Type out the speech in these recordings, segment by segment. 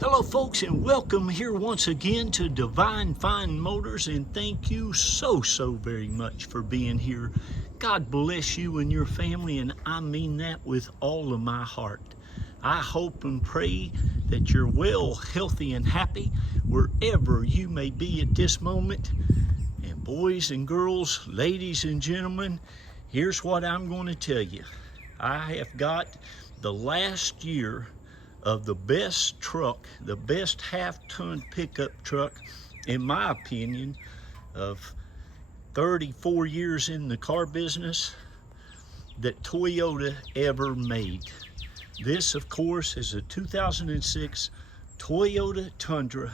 Hello folks, and welcome here once again to Divine Fine Motors, and thank you so very much for being here. God bless you and your family, and I mean that with all of my heart. I hope and pray that you're well, healthy, and happy wherever you may be at this moment. And boys and girls, ladies and gentlemen, here's what I'm going to tell you. I have got the last year of the best truck, the best half-ton pickup truck, in my opinion, of 34 years in the car business that Toyota ever made. This, of course, is a 2006 Toyota Tundra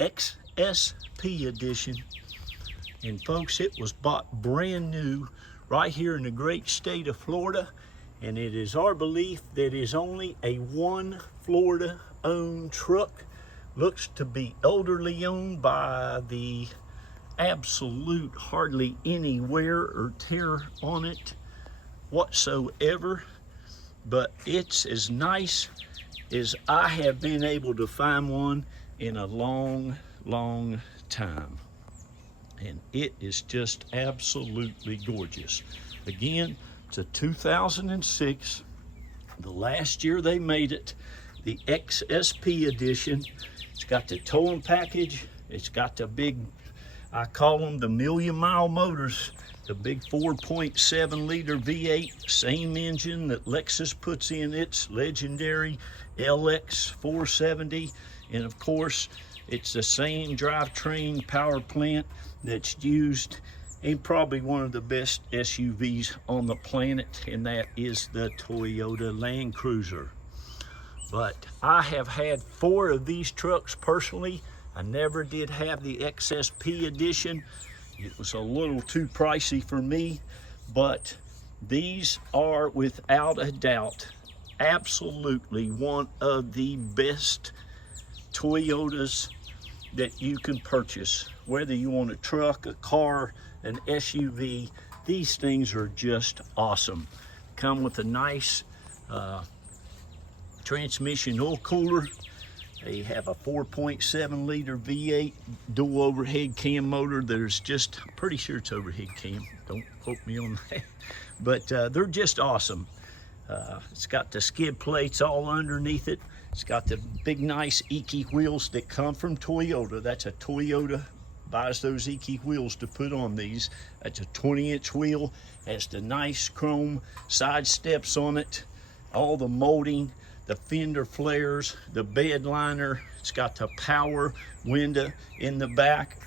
Xsp edition. And folks, it was bought brand new right here in the great state of Florida. And it is our belief that it is only a one Florida-owned truck. Looks to be elderly owned by the absolute hardly any wear or tear on it whatsoever. But it's as nice as I have been able to find one in a long time. And it is just absolutely gorgeous. Again, it's a 2006, the last year they made it, the Xsp edition. It's got the towing package. It's got the big, I call them the million-mile motors, the big 4.7 liter V8, same engine that Lexus puts in its legendary LX 470. And of course, it's the same drivetrain power plant that's used in probably one of the best SUVs on the planet, and that is the Toyota Land Cruiser. But I have had 4 of these trucks personally. I never did have the Xsp edition. It was a little too pricey for me, but these are without a doubt absolutely one of the best Toyotas that you can purchase. Whether you want a truck, a car, an SUV, these things are just awesome. Come with a nice transmission oil cooler. They have a 4.7 liter V8 dual overhead cam motor. There's just, I'm pretty sure it's overhead cam, don't quote me on that, but they're just awesome. It's got the skid plates all underneath it. It's got the big nice Iki wheels that come from Toyota. That's a Toyota buys those Iki wheels to put on these. That's a 20-inch wheel, has the nice chrome side steps on it, all the molding, the fender flares, the bed liner. It's got the power window in the back,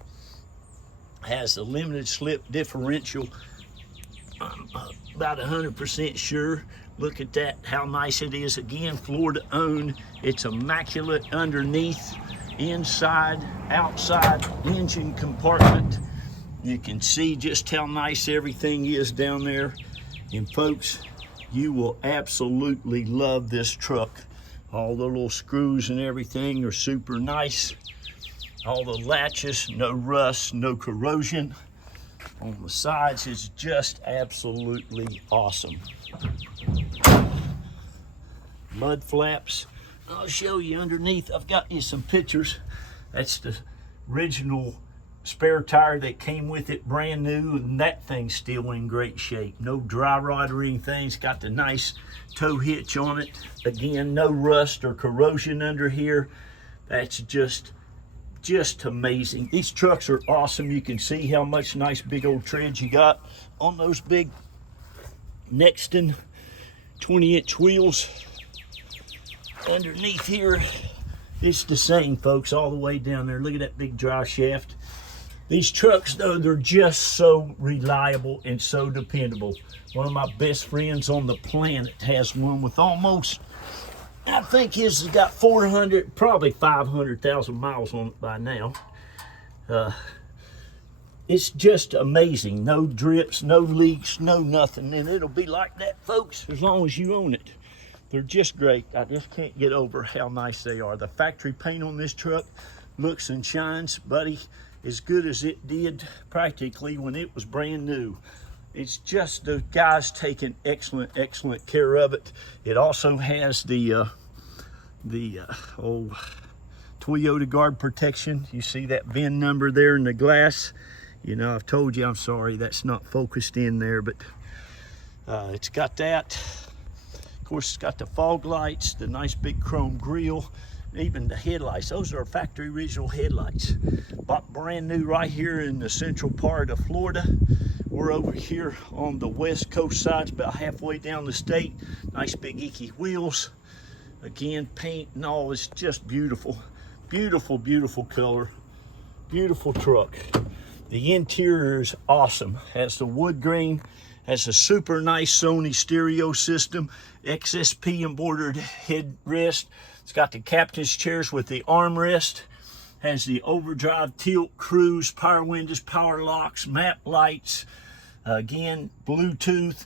has a limited slip differential. I'm about 100% sure. Look at that, how nice it is. Again, Florida owned. It's immaculate underneath, inside, outside, engine compartment. You can see just how nice everything is down there. And folks, you will absolutely love this truck. All the little screws and everything are super nice. All the latches, no rust, no corrosion. On the sides, it's just absolutely awesome. Mud flaps. I'll show you underneath. I've got you some pictures. That's the original spare tire that came with it, brand new, and that thing's still in great shape. No dry rot or anything. It's got the nice tow hitch on it. Again, no rust or corrosion under here. That's just amazing. These trucks are awesome. You can see how much nice big old treads you got on those big Nexton 20-inch wheels. Underneath here, it's the same, folks, all the way down there. Look at that big drive shaft. These trucks, though, they're just so reliable and so dependable. One of my best friends on the planet has one with almost, I think his has got 400, probably 500,000 miles on it by now. It's just amazing. No drips, no leaks, no nothing. And it'll be like that, folks, as long as you own it. They're just great. I just can't get over how nice they are. The factory paint on this truck looks and shines, buddy, as good as it did practically when it was brand new. It's just the guys taking excellent care of it. It also has the Toyota guard protection. You see that VIN number there in the glass. You know, I've told you, I'm sorry, that's not focused in there, but it's got that. Of course, it's got the fog lights, the nice big chrome grille, even the headlights. Those are factory original headlights. Bought brand new right here in the central part of Florida. We're over here on the west coast side, about halfway down the state. Nice big icky wheels. Again, paint and all is just beautiful. Beautiful, beautiful color. Beautiful truck. The interior is awesome. Has the wood grain, has a super nice Sony stereo system, XSP embroidered headrest. It's got the captain's chairs with the armrest. Has the overdrive, tilt, cruise, power windows, power locks, map lights. Again, Bluetooth.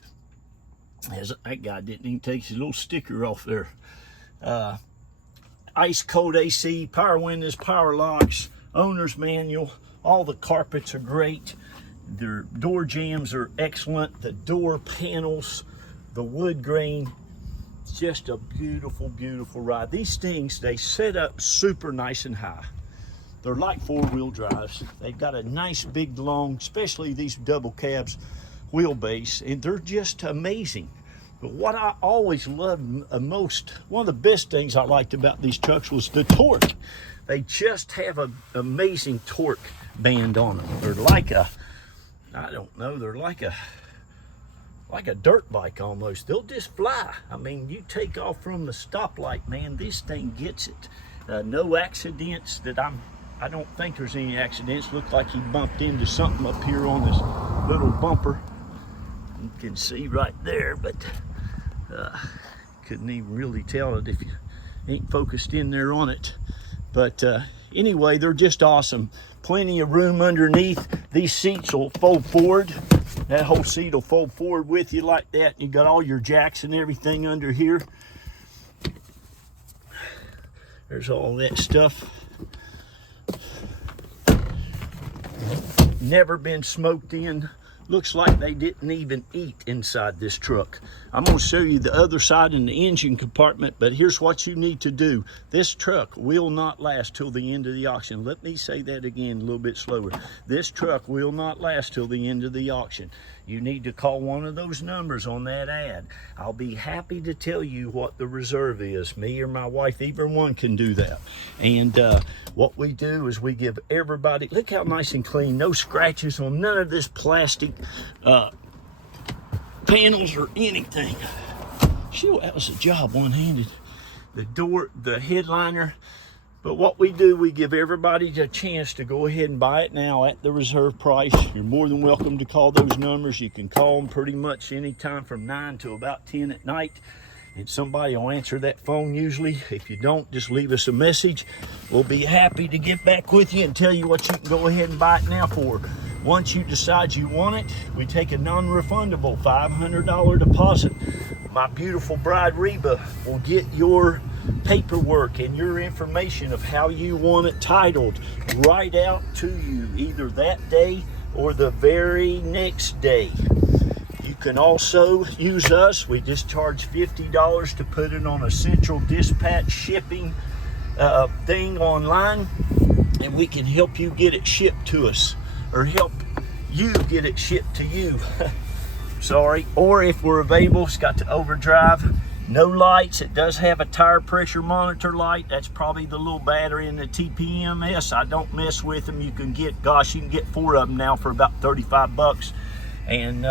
That guy didn't even take his little sticker off there. Ice cold AC, power windows, power locks, owner's manual. All the carpets are great. Their door jambs are excellent. The door panels, the wood grain. It's just a beautiful, beautiful ride. These things, they set up super nice and high. They're like four-wheel drives. They've got a nice big long, especially these double cabs, wheelbase, and they're just amazing. But what I always loved most, one of the best things I liked about these trucks was the torque. They just have an amazing torque band on them. They're like a, I don't know, they're like a dirt bike almost. They'll just fly. I mean, you take off from the stoplight, man, this thing gets it. No accidents that I don't think there's any accidents. Looked like he bumped into something up here on this little bumper. You can see right there, but couldn't even really tell it if you ain't focused in there on it. But anyway, they're just awesome. Plenty of room underneath. These seats will fold forward. That whole seat will fold forward with you like that. You got all your jacks and everything under here. There's all that stuff. Never been smoked in. Looks like they didn't even eat inside this truck. I'm going to show you the other side in the engine compartment, but here's what you need to do. This truck will not last till the end of the auction. Let me say that again a little bit slower. This truck will not last till the end of the auction. You need to call one of those numbers on that ad. I'll be happy to tell you what the reserve is. Me or my wife, either one can do that. And what we do is we give everybody, look how nice and clean, no scratches on none of this plastic panels or anything. Sure, that was a job one-handed. The door, the headliner. But what we do, we give everybody a chance to go ahead and buy it now at the reserve price. You're more than welcome to call those numbers. You can call them pretty much anytime from 9 to about 10 at night. And somebody will answer that phone usually. If you don't, just leave us a message. We'll be happy to get back with you and tell you what you can go ahead and buy it now for. Once you decide you want it, we take a non-refundable $500 deposit. My beautiful bride Reba will get your paperwork and your information of how you want it titled right out to you, either that day or the very next day. You can also use us. We just charge $50 to put it on a central dispatch shipping thing online, and we can help you get it shipped to us, or help you get it shipped to you. Sorry. Or if we're available, it's got the overdrive, no lights. It does have a tire pressure monitor light. That's probably the little battery in the TPMS. I don't mess with them. You can get, gosh, you can get 4 of them now for about 35 bucks. And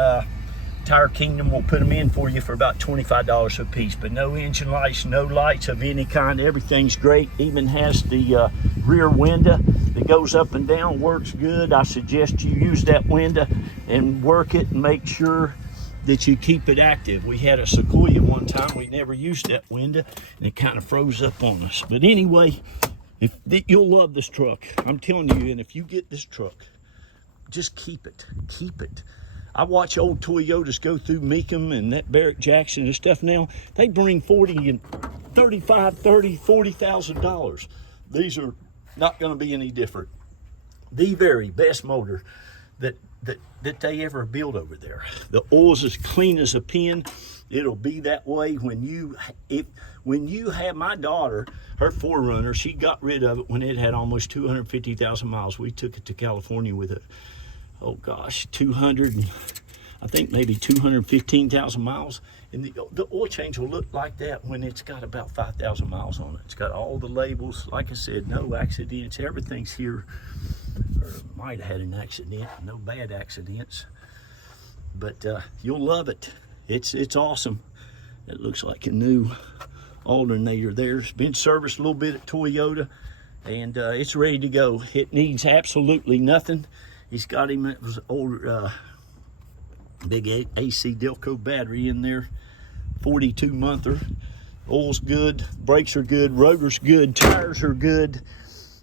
Tire Kingdom will put them in for you for about $25 a piece. But no engine lights, no lights of any kind. Everything's great. Even has the rear window that goes up and down, works good. I suggest you use that window and work it and make sure that you keep it active. We had a Sequoia one time, we never used that window, and it kind of froze up on us. But anyway, you'll love this truck. I'm telling you, and if you get this truck, just keep it, keep it. I watch old Toyotas go through Mecum and that Barrett Jackson and stuff now. They bring $40,000. These are not gonna be any different. The very best motor that they ever built over there. The oil's as clean as a pin. It'll be that way when you have my daughter, her 4Runner, she got rid of it when it had almost 250,000 miles. We took it to California with it. Oh gosh, 200, I think maybe 215,000 miles. And the oil change will look like that when it's got about 5,000 miles on it. It's got all the labels. Like I said, no accidents. Everything's here. Or might have had an accident. No bad accidents. But you'll love it. It's awesome. It looks like a new alternator there. It's been serviced a little bit at Toyota, and it's ready to go. It needs absolutely nothing. He's got him, it was an older big AC Delco battery in there, 42-monther. Oil's good, brakes are good, rotor's good, tires are good.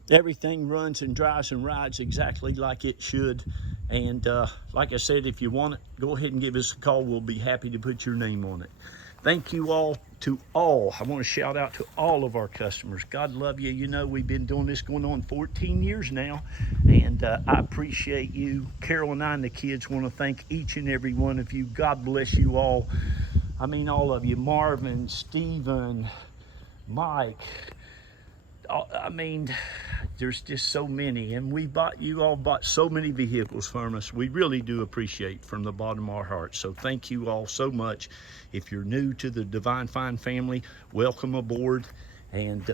Everything runs and drives and rides exactly like it should. And like I said, if you want it, go ahead and give us a call. We'll be happy to put your name on it. Thank you all to all. I want to shout out to all of our customers. God love you. You know, we've been doing this going on 14 years now, and I appreciate you. Carol and I and the kids want to thank each and every one of you. God bless you all. I mean, all of you. Marvin, Stephen, Mike. I mean, there's just so many, and you all bought so many vehicles from us. We really do appreciate from the bottom of our hearts. So thank you all so much. If you're new to the Divine Fine family, welcome aboard. And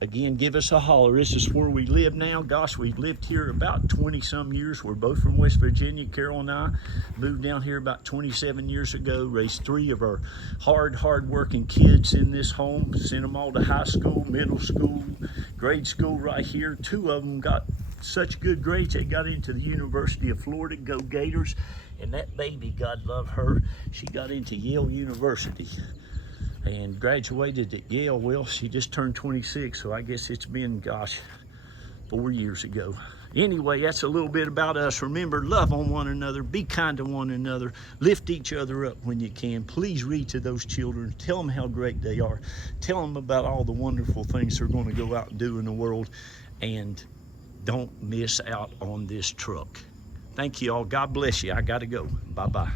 again, give us a holler. This is where we live now. Gosh, we've lived here about 20-some years. We're both from West Virginia. Carol and I moved down here about 27 years ago, raised 3 of our hard-working kids in this home, sent them all to high school, middle school, grade school right here. 2 of them got such good grades, they got into the University of Florida. Go Gators. And that baby, God love her, she got into Yale University and graduated at Yale. Well, she just turned 26, so I guess it's been, gosh, 4 years ago. Anyway, that's a little bit about us. Remember, love on one another, be kind to one another, lift each other up when you can. Please read to those children, tell them how great they are, tell them about all the wonderful things they're going to go out and do in the world, and don't miss out on this truck. Thank you all. God bless you. I got to go. Bye-bye.